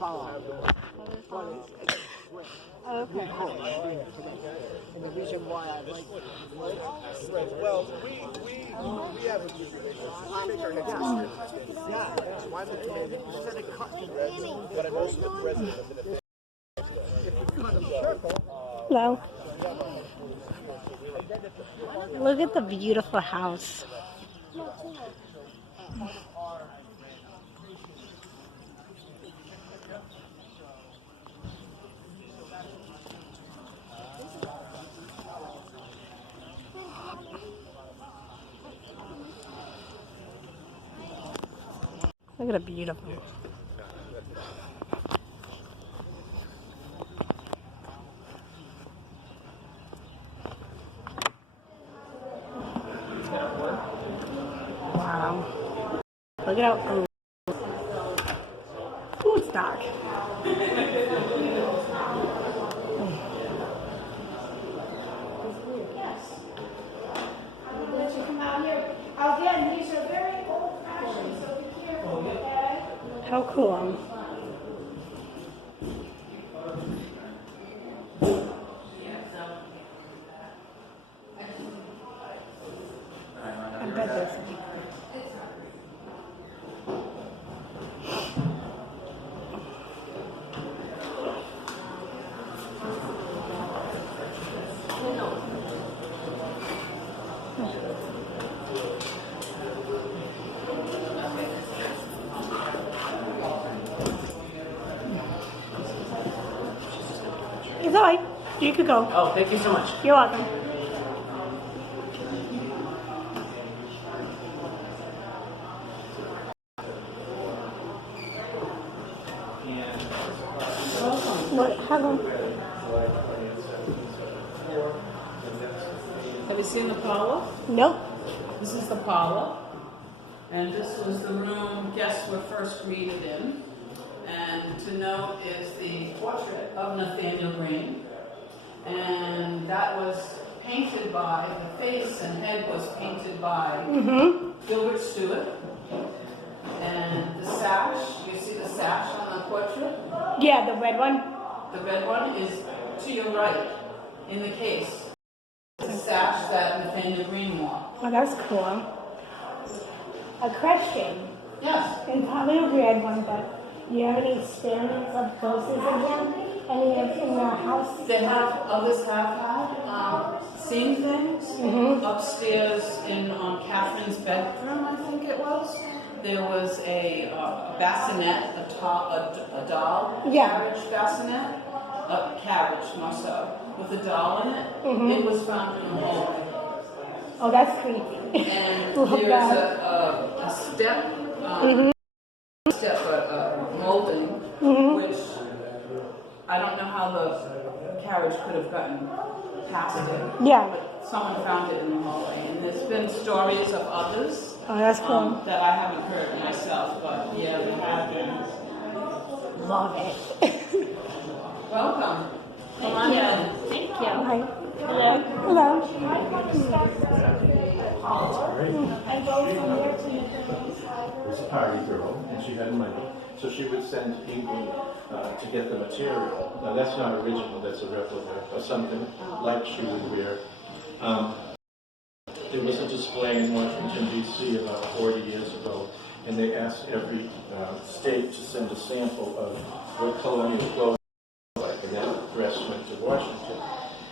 Okay. And the reason why I like well, we have a good relationship. We make our heads yeah. So I'm the commander Instead of cutting but I'm also the president of the defense. Hello. Look at the beautiful house. Look at the beautiful. Wow. Look at how it's dark. Let you come out here. Again, these are very old-fashioned, so be careful, okay? How cool. I bet there's It's all right. You could go. Oh, thank you so much. You're welcome. What? How come? Have you seen the parlor? Nope. This is the parlor. And this was the room guests were first greeted in. And to note is the portrait of Nathaniel Greene. And that was painted by, the face and head was painted by Gilbert Stewart. And the sash, you see the sash on the portrait? Yeah, the red one. The red one is to your right in the case. The sash that Nathaniel Greene wore. Oh, that's cool. A question. Yes. And probably a weird one, but do you have any stands of posters again? Any of in the house? Others have had seen things upstairs in Catherine's bedroom, I think it was. There was a bassinet, a doll, carriage bassinet, a carriage more so, with a doll in it. It was found in the hallway. Oh, that's creepy. And there's a step, molding, which I don't know how the carriage could have gotten past it. Yeah. But someone found it in the hallway. And there's been stories of others that's cool. that I haven't heard myself, but yeah, there have been. Love it. Welcome. Come on in. Thank you. Hi. Hello. Hello. And go from there to was a party girl, and she had money, so she would send people to get the material. Now that's not original, that's a replica of something like she would wear. There was a display in Washington, D.C. about 40 years ago, and they asked every state to send a sample of what colonial clothing looked like, and that dress went to Washington.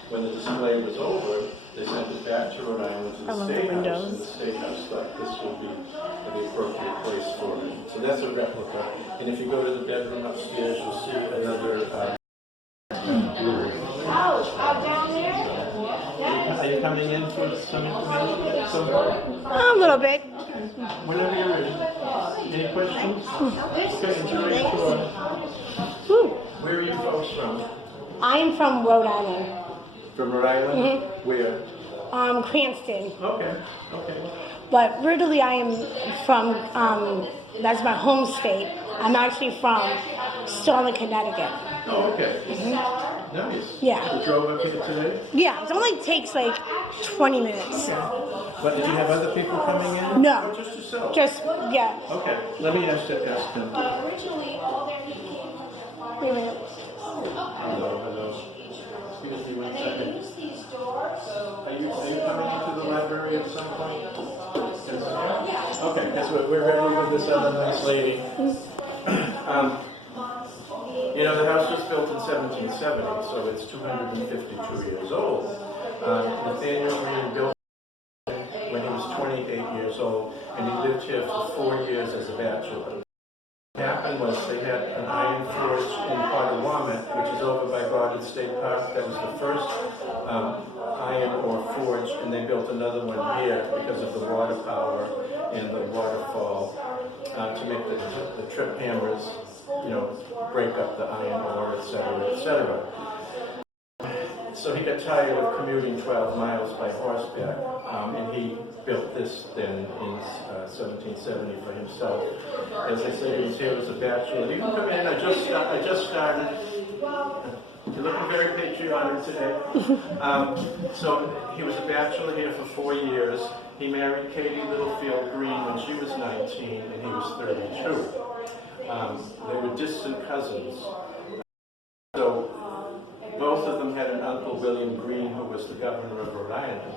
When the display was over, they sent it back to Rhode Island to the State House, and the State House thought this would be the appropriate place for it. So that's a replica. And if you go to the bedroom upstairs, you'll see another down there? Are you coming in for some information? A little bit. Whenever you're ready. Any questions? Okay, enjoy your tour. Where are you folks from? I am from Rhode Island. From Rhode Island? Where? Cranston. Okay. But originally I am from, that's my home state. I'm actually from Sterling, Connecticut. Oh, okay. Nice. Yeah. You drove up here today? Yeah, it only takes like 20 minutes. But did you have other people coming in? No. Oh, just yourself? Just, yeah. Okay, let me ask them. Originally, all their meat came from we're ready with this other nice lady. You know, the house was built in 1770, so it's 252 years old. Nathaniel Greene built it when he was 28 years old, and he lived here for 4 years as a bachelor. What happened was they had an iron forge in Part1, which is over by Garden State Park. That was the first iron ore forge, and they built another one here because of the water power and the waterfall to make the trip hammers, you know, break up the iron ore, etc., etc. So he got tired of commuting 12 miles by horseback, and he built this then in 1770 for himself. As I said, he was here as a bachelor. You can come in. I just started. You're looking very patriotic today. So he was a bachelor here for 4 years. He married Katie Littlefield Greene when she was 19 and he was 32. They were distant cousins. So both of them had an uncle, William Greene, who was the governor of Rhode Island.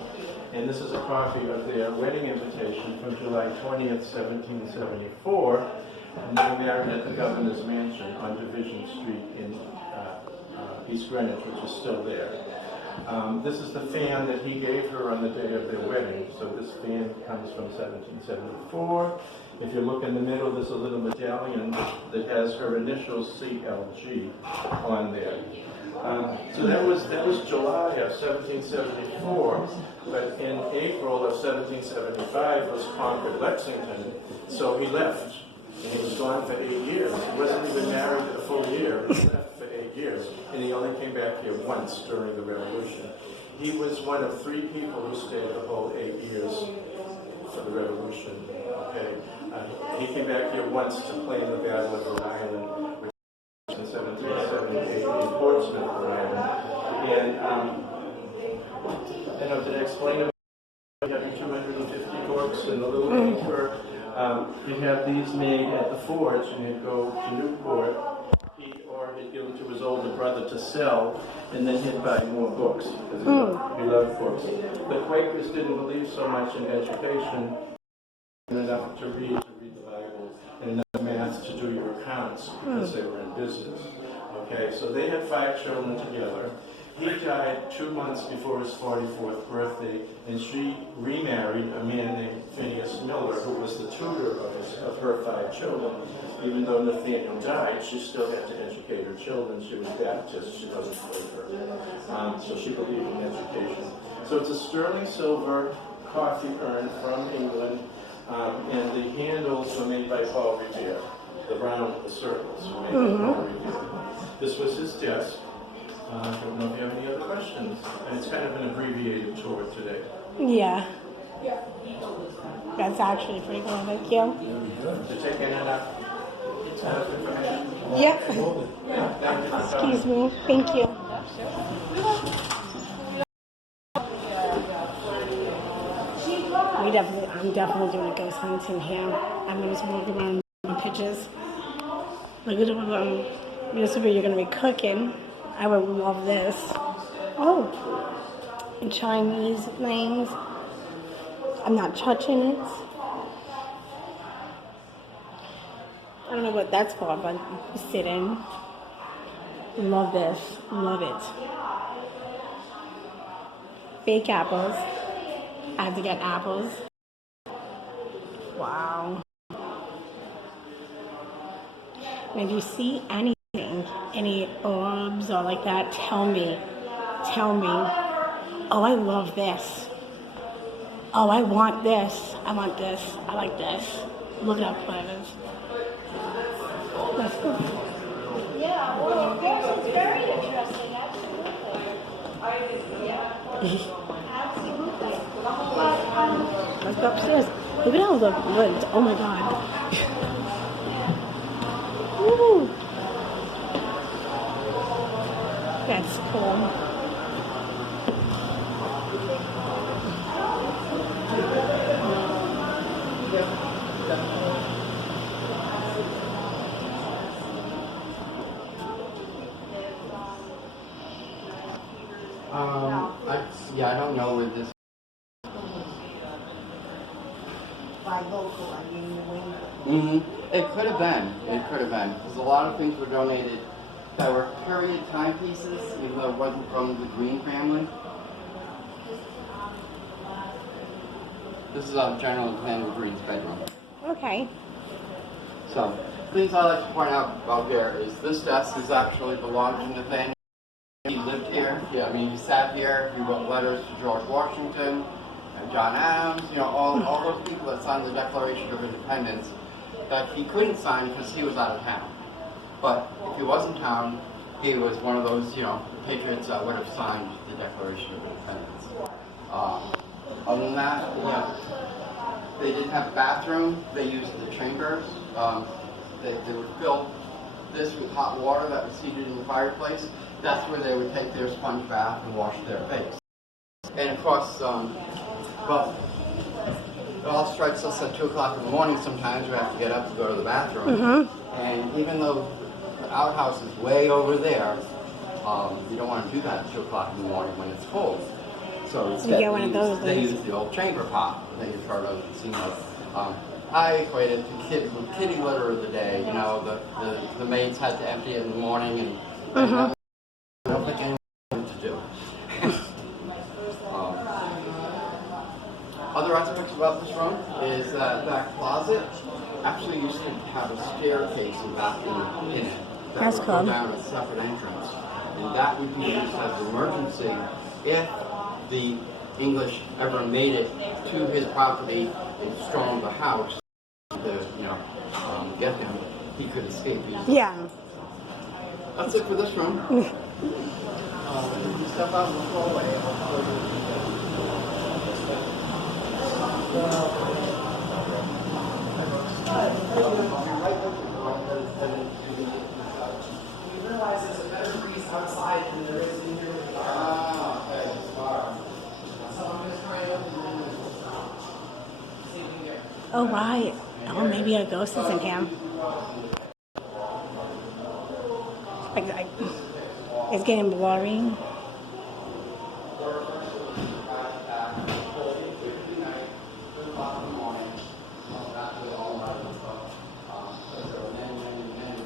And this is a copy of their wedding invitation from July 20th, 1774. And they were married at the governor's mansion on Division Street in East Greenwich, which is still there. This is the fan that he gave her on the day of their wedding. So this fan comes from 1774. If you look in the middle, there's a little medallion that has her initials CLG on there. So that was July of 1774, but in April of 1775 was conquered Lexington, so he left. And he was gone for 8 years. He wasn't even married a full year. He left for 8 years, and he only came back here once during the Revolution. He was one of 3 people who stayed the whole 8 years for the Revolution. Okay, he came back here once to play in the Battle of Rhode Island in 1778 in Portsmouth, Rhode Island. And did I explain about having 250 corks and the little anchor? He'd have these made at the forge, and he'd go to Newport, or he'd give them to his older brother to sell, and then he'd buy more books, because he loved books. The Quakers didn't believe so much in education, enough to read the Bible, and enough math to do your accounts, because they were in business. Okay, so they had 5 children together. He died 2 months before his 44th birthday, and she remarried a man named Phineas Miller, who was the tutor of her 5 children. Even though Nathaniel died, she still had to educate her children. She was Baptist, she wasn't Quaker. So she believed in education. So it's a sterling silver coffee urn from England, and the handles were made by Paul Revere. The round, the circles were made by Paul Revere. This was his desk. I don't know if you have any other questions. And it's kind of an abbreviated tour today. Yeah. That's actually pretty cool. Thank you. To take in enough information? Yep. Thank you. Excuse me. Thank you. I'm definitely doing a ghost hunting here. I'm going to walk around the pictures. Look at them. This is where you're going to be cooking. I would love this. Oh, and Chinese things. I'm not touching it. I don't know what that's for, but sit in. Love this. Love it. Fake apples. I had to get apples. Wow. And if you see anything, any herbs or like that, tell me. Tell me. Oh, I love this. Oh, I want this. I want this. I like this. Look at how planters. That's good. Yeah, well, of course, it's very interesting, absolutely. Absolutely. But, Let's go upstairs. Look at all the woods. Oh my God. Woo. That's cool. I don't know where this. By local, I mean, It could have been. It could have been. Because a lot of things were donated that were period timepieces, even though it wasn't from the Greene family. This is General Nathaniel Greene's bedroom. Okay. So, things I like to point out about here is this desk is actually belonged to Nathaniel. He lived here. Yeah, I mean, he sat here. He wrote letters to George Washington and John Adams. You know, all those people that signed the Declaration of Independence that he couldn't sign because he was out of town. But if he was in town, he was one of those, you know, patriots that would have signed the Declaration of Independence. Other than that, you know, they didn't have a bathroom. They used the chambers. They would fill this with hot water that was heated in the fireplace. That's where they would take their sponge bath and wash their face. And of course, well, it all strikes us at 2 o'clock in the morning. Sometimes we have to get up to go to the bathroom. And even though the outhouse is way over there, you don't want to do that at 2 o'clock in the morning when it's cold. So instead, they use the old chamber pot that you've heard of and seen of. I equate it to kitty litter of the day. You know, the maids had to empty it in the morning, and I don't think anyone knew what to do. Other aspects about this room is that closet actually used to have a staircase and bathroom in it. That would go down a separate entrance. And that would be used as an emergency if the English ever made it to his property and stormed the house to, you know, get him. He could escape easily. Yeah. That's it for this room. If you step out in the hallway, I'll show you. We realize there's a better breeze outside than there is in here with the arm. Okay. So I'm just trying to open the window. See if we can get. Oh, right. Oh, maybe a ghost is in him. It's getting blurry.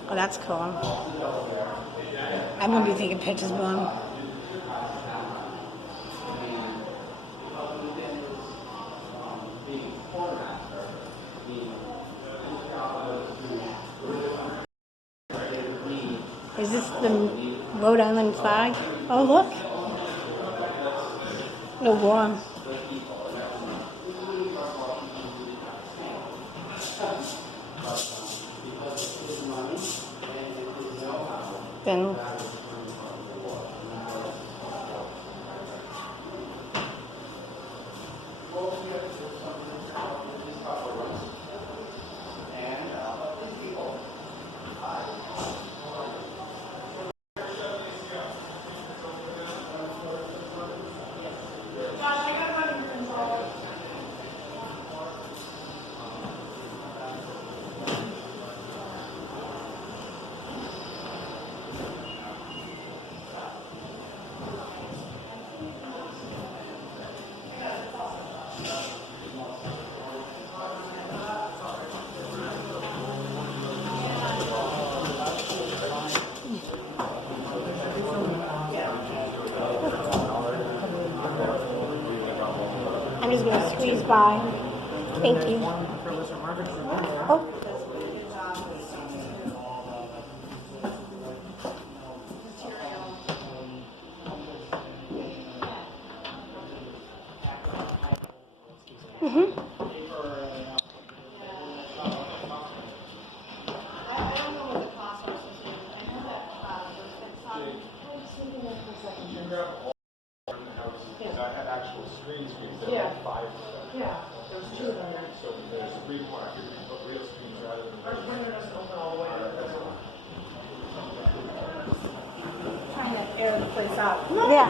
Oh, that's cool. I'm gonna be taking pictures of them. Is this the Rhode Island flag? Oh, look. A warm. Then I'm just going to squeeze by. Thank you. Oh. Mm-hmm. Yeah. 5. Yeah. There's 2 of them there. So there's 3 more. If you put real screens rather than. Our printer doesn't open all the way. Trying to air the place out. Yeah.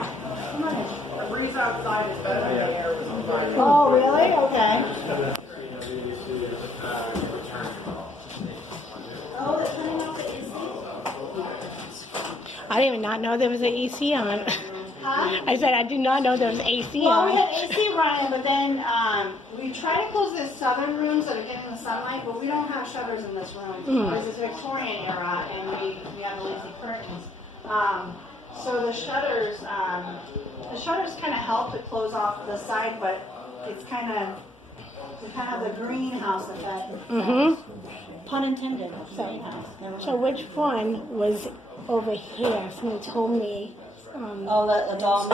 Come on in. A breeze outside is better than the air was inside. Oh, really? Okay. Oh, they're turning off the AC? I didn't even not know there was an AC on. Huh? I said I did not know there was AC Well, on. we had AC running, but then we try to close the southern rooms that are getting the sunlight, but we don't have shutters in this room. This is Victorian era, and we have lacy curtains. So the shutters kind of help to close off the side, but it's kind of the greenhouse effect. Pun intended. Greenhouse. So which one was over here? Someone told me. The doll.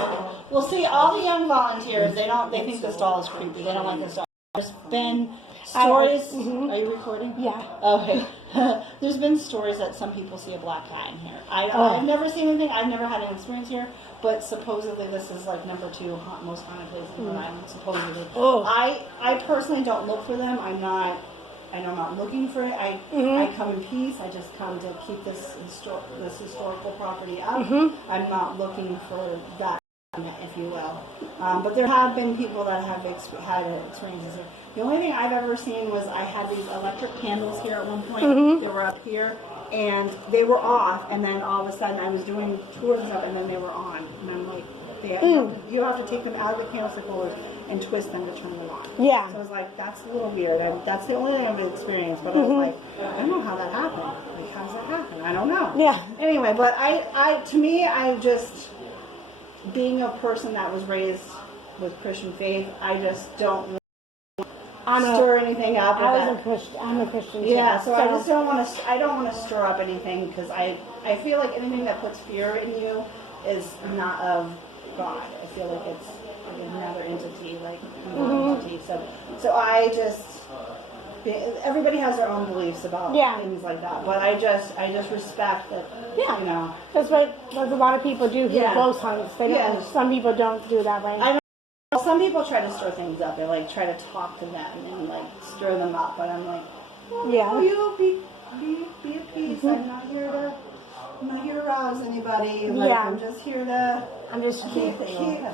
Well, see, all the young volunteers, they think this doll is creepy. They don't like this doll. There's been stories. Are you recording? Yeah. Okay. There's been stories that some people see a black cat in here. I've never seen anything. I've never had an experience here. But supposedly this is like number 2 most haunted place in Rhode Island. Supposedly. I personally don't look for them. I'm not looking for it. I come in peace. I just come to keep this historical property up. I'm not looking for that, if you will. But there have been people that have had experiences here. The only thing I've ever seen was I had these electric candles here at one point. They were up here, and they were off, and then all of a sudden I was doing tours and stuff, and then they were on. And I'm like, you have to take them out of the candlestick holders and twist them to turn them on. Yeah. So I was like, that's a little weird. That's the only thing I've experienced. But I was like, I don't know how that happened. Like, how does that happen? I don't know. Yeah. Anyway, but to me, I just, being a person that was raised with Christian faith, I just don't stir anything up. I'm a Christian. Yeah, so I just don't want to. I don't want to stir up anything because I feel like anything that puts fear in you is not of God. I feel like it's like another entity, like entity. So I just. Everybody has their own beliefs about things like that, but I just respect that. Yeah, you know, that's what a lot of people do for ghost hunts. They don't, some people don't do that, right? Some people try to stir things up. They like try to talk to them and like stir them up, but I'm like, you be at peace. I'm not here to rouse anybody. Like, I'm just here to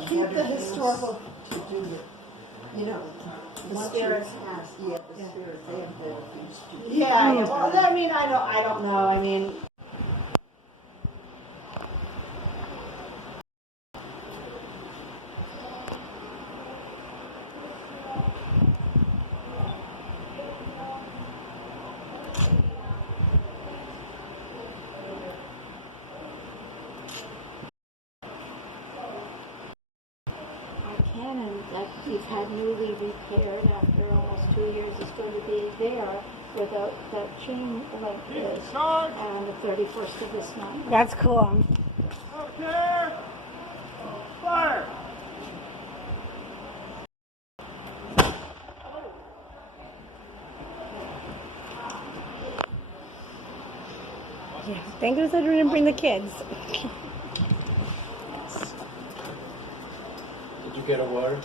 keep the historical. You know, The spirits. the spirits, they have their things to do. Yeah. Well, I mean, I don't know. I mean. Cannon that we've had newly repaired after almost 2 years is going to be there with that chain like this on the 31st of this month. That's cool. Okay. Fire. Yeah. Thank goodness I didn't bring the kids. Did you get a water?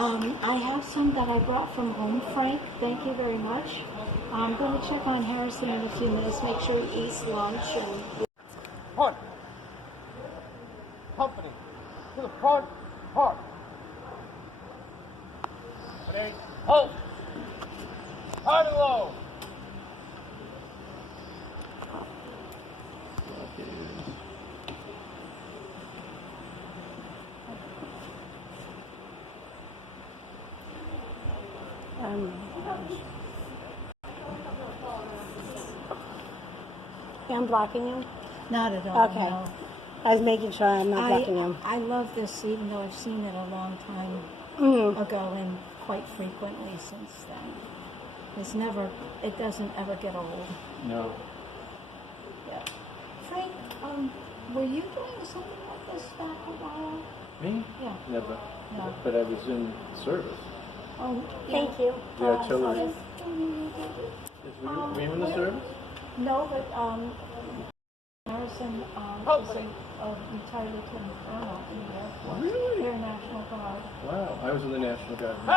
I have some that I brought from home, Frank. Thank you very much. I'm going to check on Harrison in a few minutes, make sure he eats lunch. And Front. Company. To the front. Park. Ready? Halt. High and low. I'm blocking you? not at all. Okay. No. I was making sure I'm not blocking you. I love this, even though I've seen it a long time ago and quite frequently since then. It doesn't ever get old. No. Yeah. Frank, were you doing something like this back a while? Me? Yeah. Never. No. But I was in service. Oh, Thank you. The artillery. so Were you in the service? No, but Harrison is a retired lieutenant colonel in the Air Force. Really? Air National Guard. Wow. I was in the National Guard. He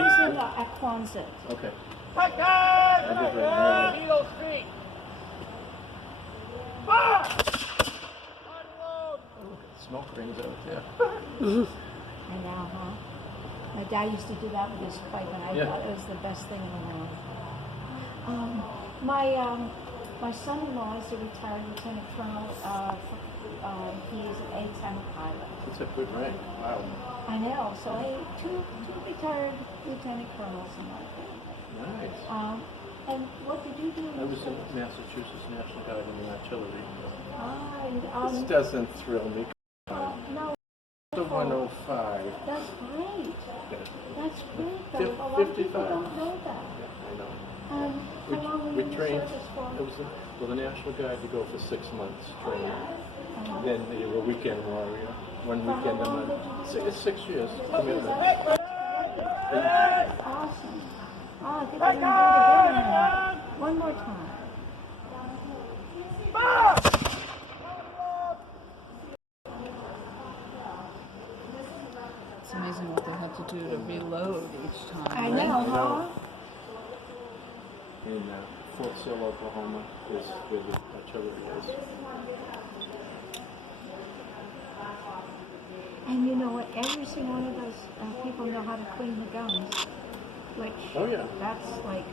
was in at Quonset. Okay. Back I did right now. See those feet. Fire! Unload. Smoke rings out there. I know, huh? My dad used to do that with his pipe, and I thought it was the best thing in the world. My son-in-law is a retired lieutenant colonel. He is an A-10 pilot. That's a good rank. Wow. I know. So two retired lieutenant colonels in my family. Nice. And what did you do? I was in Massachusetts National Guard in the artillery. And, This doesn't thrill me. no, The 105. that's great. That's great, though. Fif- A lot of 55. people don't know that. Yeah, I know. How long were We you in trained. service for? It was the National Guard to go for 6 months training. Then you were a weekend warrior. One weekend a month. It's 6 years commitment. Awesome. Oh, I think I'm going to do it again. One more time. It's amazing what they have to do to reload each time. I know, huh? In Fort Sill, Oklahoma, is where the artillery is. And you know what? Every single one of those people know how to clean the guns. Which, Oh, yeah. that's like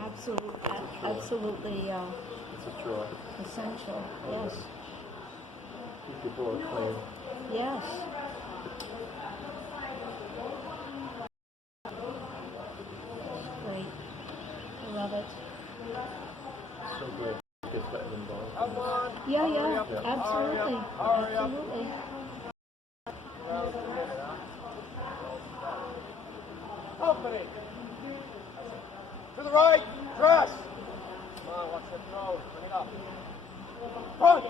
absolutely It's a chore. essential. Yes. Keep your bullet clean. Yes. Great. I love it. So good. Get that involved. Yeah, yeah. Absolutely. Absolutely. Company. To the right, dress. Come on, watch that throw. Bring it up. Front.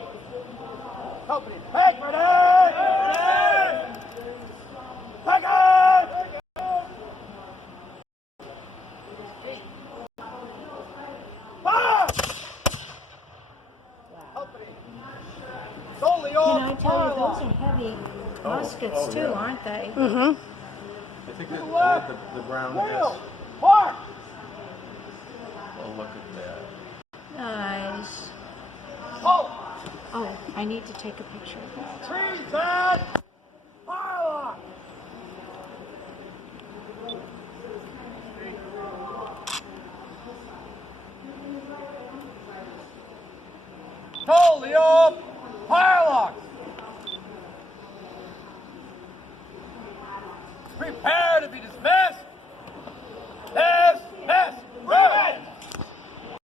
Company. Back, ready. Second. Company. Solely Can on I tell you, those are heavy muskets too, yeah. aren't they? Mm-hmm. I think that the brown Wheel. is. Park. Oh, look at that. Nice. Halt. Oh, I need to take a picture of that. Trees and fire. Totally up. Firelock. Prepare to be dismissed. Dismissed. Moving.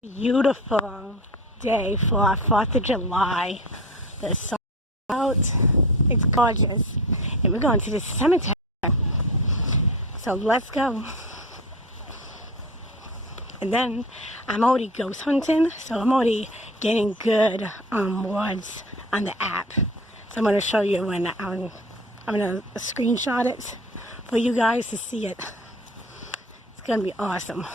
Beautiful day for 4th of July. The sun out. It's gorgeous. And we're going to the cemetery. So let's go. And then I'm already ghost hunting, so I'm already getting good words on the app. So I'm going to show you when I'm going to screenshot it for you guys to see it. It's going to be awesome.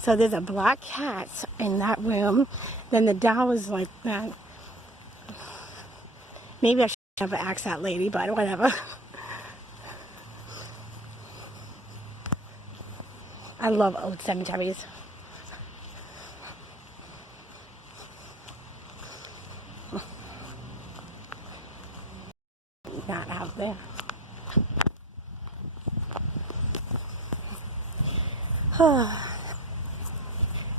So there's a black cat in that room. Then the doll is like that. Maybe I should never ask that lady, but whatever. I love old cemeteries. Not out there.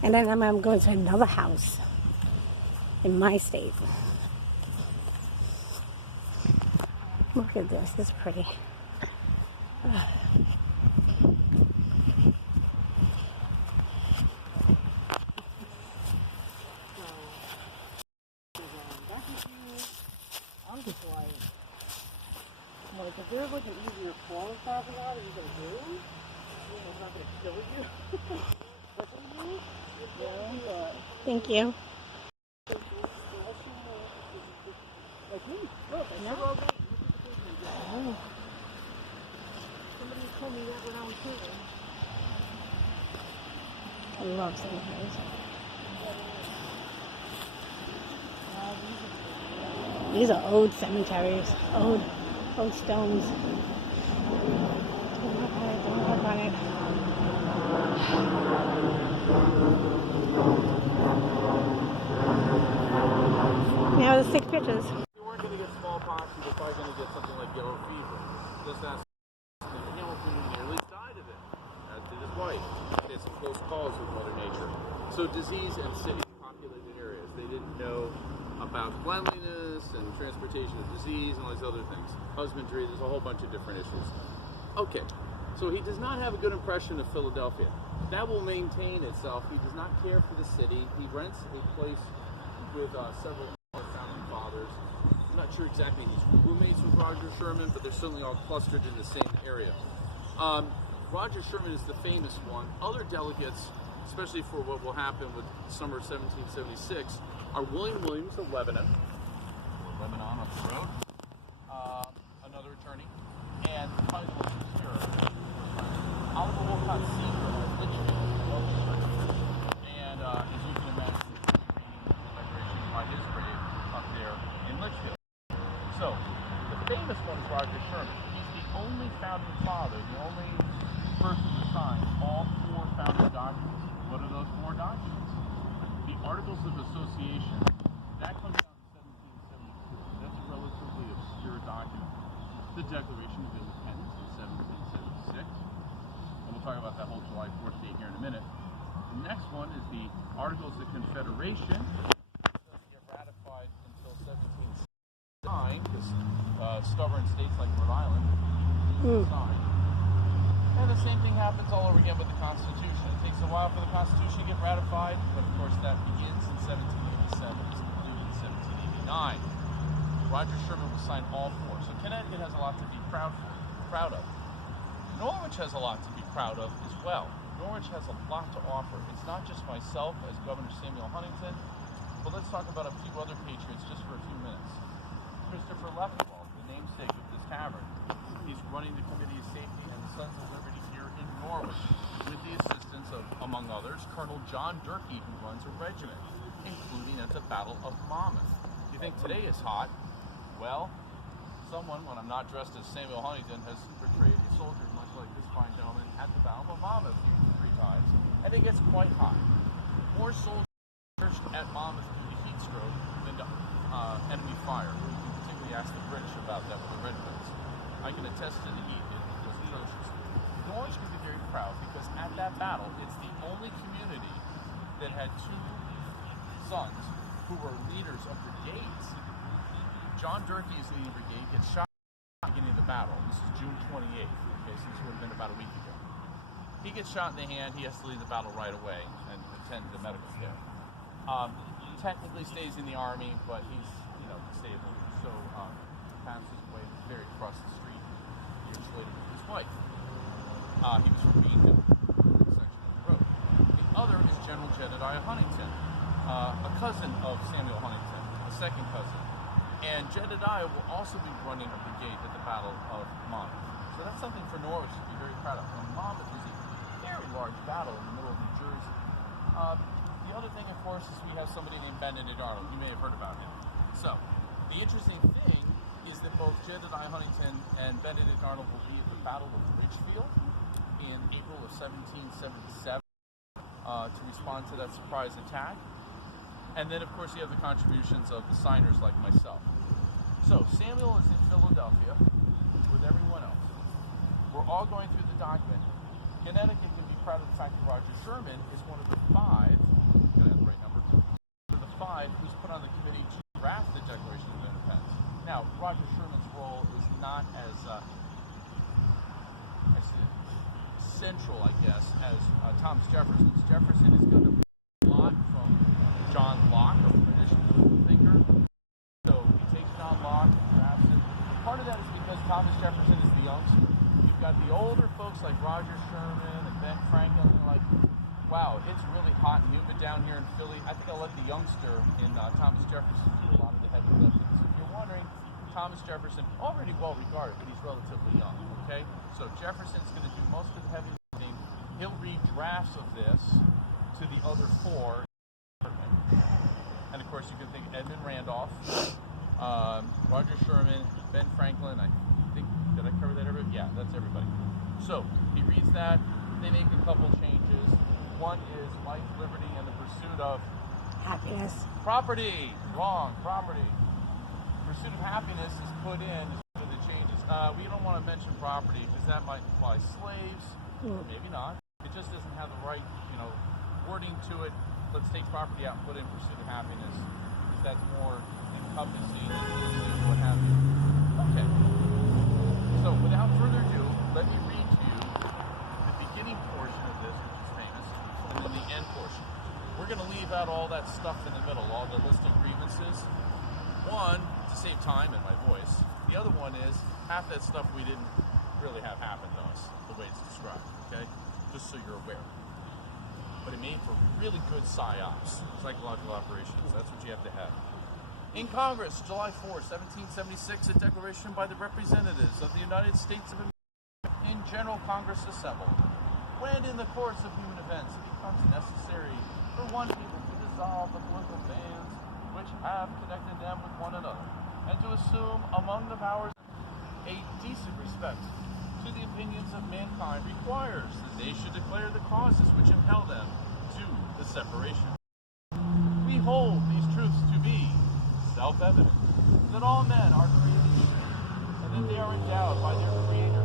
And then I'm going to another house in my state. Look at this. This is pretty. I'm just like, if there's like an easier form of passing out, are you gonna do it? It's not gonna kill you. That's what you do? Yeah, but Thank you. like me, look, I never got somebody told me that when I was here. I love cemeteries. These are old cemeteries. Old stones. Don't look on it. Now let's take pictures. You weren't going to get smallpox, you were probably going to get something like yellow fever. Just ask Hamilton nearly died of it, as did his wife. They had some close calls with Mother Nature. So disease in city populated areas, they didn't know about cleanliness and transportation of disease and all these other things. Husbandry, there's a whole bunch of different issues. Okay, So he does not have a good impression of Philadelphia. That will maintain itself. He does not care for the city. He rents a place with several founding fathers. I'm not sure exactly he's roommates with Roger Sherman, but they're certainly all clustered in the same area. Roger Sherman is the famous one. Other delegates, especially for what will happen with summer 1776, are William Williams of Lebanon, or Lebanon up the road, another attorney, and probably the most obscure, Oliver Wolcott Sr. of Litchfield, and as you can imagine, reading the Declaration by his grave up there in Litchfield. So, the famous one is Roger Sherman. He's the only founding father, the only person to sign all 4 founding documents. What are those 4 documents? The Articles of Association. That comes out in 1772. That's a relatively obscure document. The Declaration of Independence in 1776. And we'll talk about that whole July 4th date here in a minute. The next one is the Articles the Confederation. It doesn't get ratified until 1769 because stubborn states like Rhode Island sign. And the same thing happens all over again with the Constitution. It takes a while for the Constitution to get ratified, but of course that begins in 1787. It's concluded in 1789. Roger Sherman will sign all 4. So Connecticut has a lot to be proud of. Norwich has a lot to be proud of as well. Norwich has a lot to offer. It's not just myself as Governor Samuel Huntington, but let's talk about a few other patriots just for a few minutes. Christopher Leffingwell, the namesake of this tavern. He's running the Committee of Safety and the Sons of Liberty here in Norwich with the assistance of, among others, Colonel John Durkee, who runs a regiment, including at the Battle of Monmouth. You think today is hot? Well, someone, when I'm not dressed as Samuel Huntington, has portrayed a soldier much like this fine gentleman at the Battle of Monmouth 3 times, and it gets quite hot. More soldiers at Monmouth due to heat stroke than to enemy fire. You can particularly ask the British about that with the Redcoats. I can attest to the heat. It was atrocious. Norwich can be very proud because at that battle, it's the only community that had 2 sons who were leaders of brigades. John Durkee is leading a brigade, gets shot at the beginning of the battle. This is June 28th, okay, so this would have been about a week ago. He gets shot in the hand, he has to leave the battle right away and attend to medical care. Technically stays in the Army, but he's, disabled, so passes away very across the street years later with his wife. He was from Greene, section of the road. The other is General Jedediah Huntington, a cousin of Samuel Huntington, a second cousin. And Jedediah will also be running a brigade at the Battle of Monmouth. So that's something for Norwich to be very proud of. And Monmouth is a very large battle in the middle of New Jersey. The other thing, of course, is we have somebody named Benedict Arnold. You may have heard about him. So, the interesting thing is that both Jedediah Huntington and Benedict Arnold will be at the Battle of Ridgefield in April of 1777 to respond to that surprise attack. And then, of course, you have the contributions of the signers like myself. So, Samuel is in Philadelphia with everyone else. We're all going through the document. Connecticut can be proud of the fact that Roger Sherman is one of the 5, I'm going to have the right number, one of the 5 who's put on the committee to draft the Declaration of Independence. Now, Roger Sherman's role is not as central, I guess, as Thomas Jefferson's. Jefferson is going to be a lot from John Locke, a British thinker. So he takes John Locke, drafts it. Part of that is because Thomas Jefferson is the youngster. You've got the older folks like Roger Sherman and Ben Franklin, and like, wow, it's really hot and humid down here in Philly. I think I'll let the youngster in Thomas Jefferson do a lot of the heavy lifting. So if you're wondering, Thomas Jefferson, already well regarded, but he's relatively young, okay? So Jefferson's going to do most of the heavy lifting. He'll read drafts of this to the other 4. And of course, you can think Edmund Randolph, Roger Sherman, Ben Franklin. I think, did I cover that, everybody? Yeah, that's everybody. So he reads that. They make a couple changes. One is life, liberty, and the pursuit of happiness. Property. Wrong. Property. Pursuit of happiness is put in as one of the changes. We don't want to mention property because that might imply slaves, or maybe not. It just doesn't have the right, wording to it. Let's take property out and put in pursuit of happiness because that's more encompassing and what have you. Okay. So without further ado, let me read to you out all that stuff in the middle, all the list of grievances. One, to save time and my voice. The other one is half that stuff we didn't really have happen to us, the way it's described, okay? Just so you're aware. But it made for really good PSYOPs, psychological operations. That's what you have to have. In Congress, July 4, 1776, a declaration by the representatives of the United States of America in General Congress assembled. When in the course of human events it becomes necessary for one people to dissolve the political bands which have connected them with one another, and to assume among the powers a decent respect to the opinions of mankind requires that they should declare the causes which impel them to the separation. We hold these truths to be self-evident, that all men are created equal, and that they are endowed by their Creator